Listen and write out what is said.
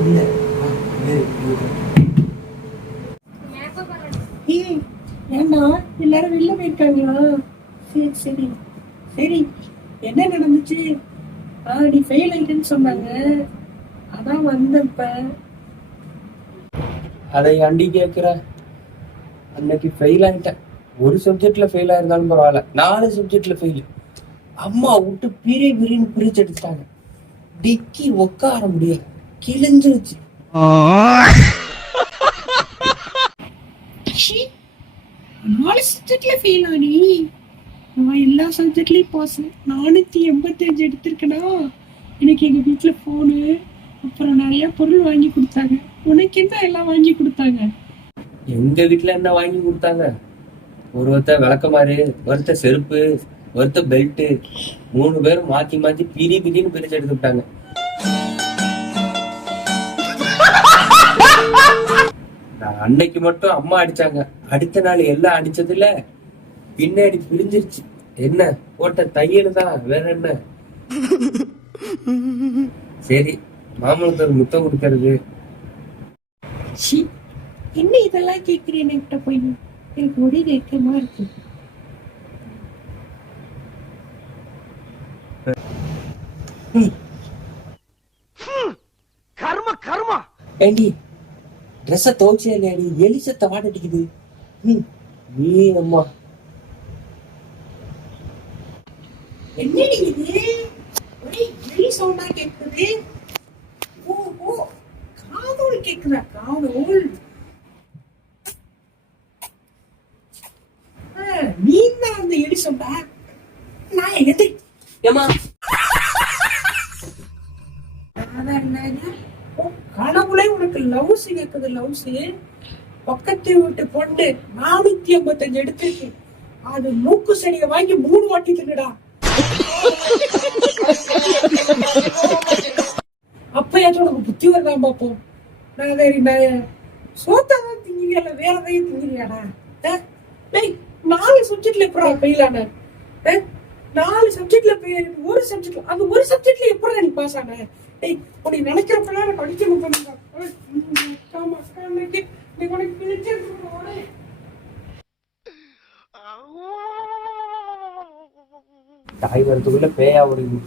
இல்ல. ஏன்னா எல்லாரும் வெளில போயிருக்காங்களா? சரி சரி சரி, என்ன நடந்துச்சு? நீ ஃபெயில் ஆயிட்டேன்னு சொன்னாங்க, அதான் வந்தப்ப. அதை அண்டி கேட்கிற, அன்னைக்கு ஃபெயில் ஆயிட்டேன். ஒரு சப்ஜெக்ட்ல ஃபெயில் ஆயிருந்தாலும் பரவாயில்ல, 4 சப்ஜெக்ட்ல ஃபெயில். அம்மா விட்டு பிரின்னு பிரிச்சு எடுத்துட்டாங்க. டிக்கி உட்கார முடியாது, கிழிஞ்சிருச்சு. 4 சப்ஜெக்ட்ல ஃபெயில் ஆனி? நான் எல்லா சப்ஜெக்ட்லயும் பாஸ். 485 எடுத்திருக்கேனா? எனக்கு எங்க வீட்டுல போனு, அப்புறம் நிறைய பொருள் வாங்கி கொடுத்தாங்க. உனக்கு என்ன எல்லாம் வாங்கி கொடுத்தாங்க? எங்க வீட்டுல என்ன வாங்கி கொடுத்தாங்க? ஒருத்த விளக்கமாறு, ஒருத்த செருப்பு, ஒருத்த பெல்ட், 3 பேரும் மாத்தி மாத்தி பிரின்னு பிரிச்சு எடுத்து விட்டாங்க. அன்னைக்கு மட்டும் அம்மா அடிச்சாங்க, அடுத்த நாள் எல்லாம் அடிச்சதுல பின்னாடி பிரிஞ்சிருச்சு. என்ன போட்ட தையல் தான், வேற என்ன. சரி, மாமனுக்கு ஒரு முத்தம் கொடுக்கறது. என்ன இதெல்லாம் கேக்குறேன் என்கிட்ட போய்? எனக்கு ஒரே வெக்கமா இருக்கு. கர்ம கர்மா. ஏண்டி ட்ரெஸ்ஸ துவைச்சே இல்லையாடி? எலி சத்த வாட அடிக்குது. நீ அம்மா என்னடி இது? ஒரே எலி சவுண்டா கேக்குது. ஓ ஓ, காதோல் கேக்குதா? காதோல். நீ தான் அந்த எலி சவுண்டா? நான் எதிரி. ஏமா கனவுலே உனக்கு லவ்ஸ் கேக்குது. லவ்ஸ் பக்கத்து வீட்டு பொண்ணு 485 எடுத்திருக்கு. அது மூக்கு சனிய வாங்கி 3 வாட்டி தின்னுடா. அப்பயாச்சும் உனக்கு புத்தி வரலாம் பாப்போம். நான் சோத்தான் திங்கிறீங்களா, வேற எதையும் திங்கிறீங்களா? 4 சப்ஜெக்ட்ல எப்படா ஃபெயில் ஆன? 4 சப்ஜெக்ட்ல ஃபெயில், ஒரு சப்ஜெக்ட்ல, அது ஒரு சப்ஜெக்ட்ல எப்படா நீ பாஸ் ஆன? உன்னை நினைக்கிறப்பெல்லாம் எனக்கு அடிக்கணும் பண்ணுங்க. தாய் வரத்துக்குள்ள பேயா ஓடுது.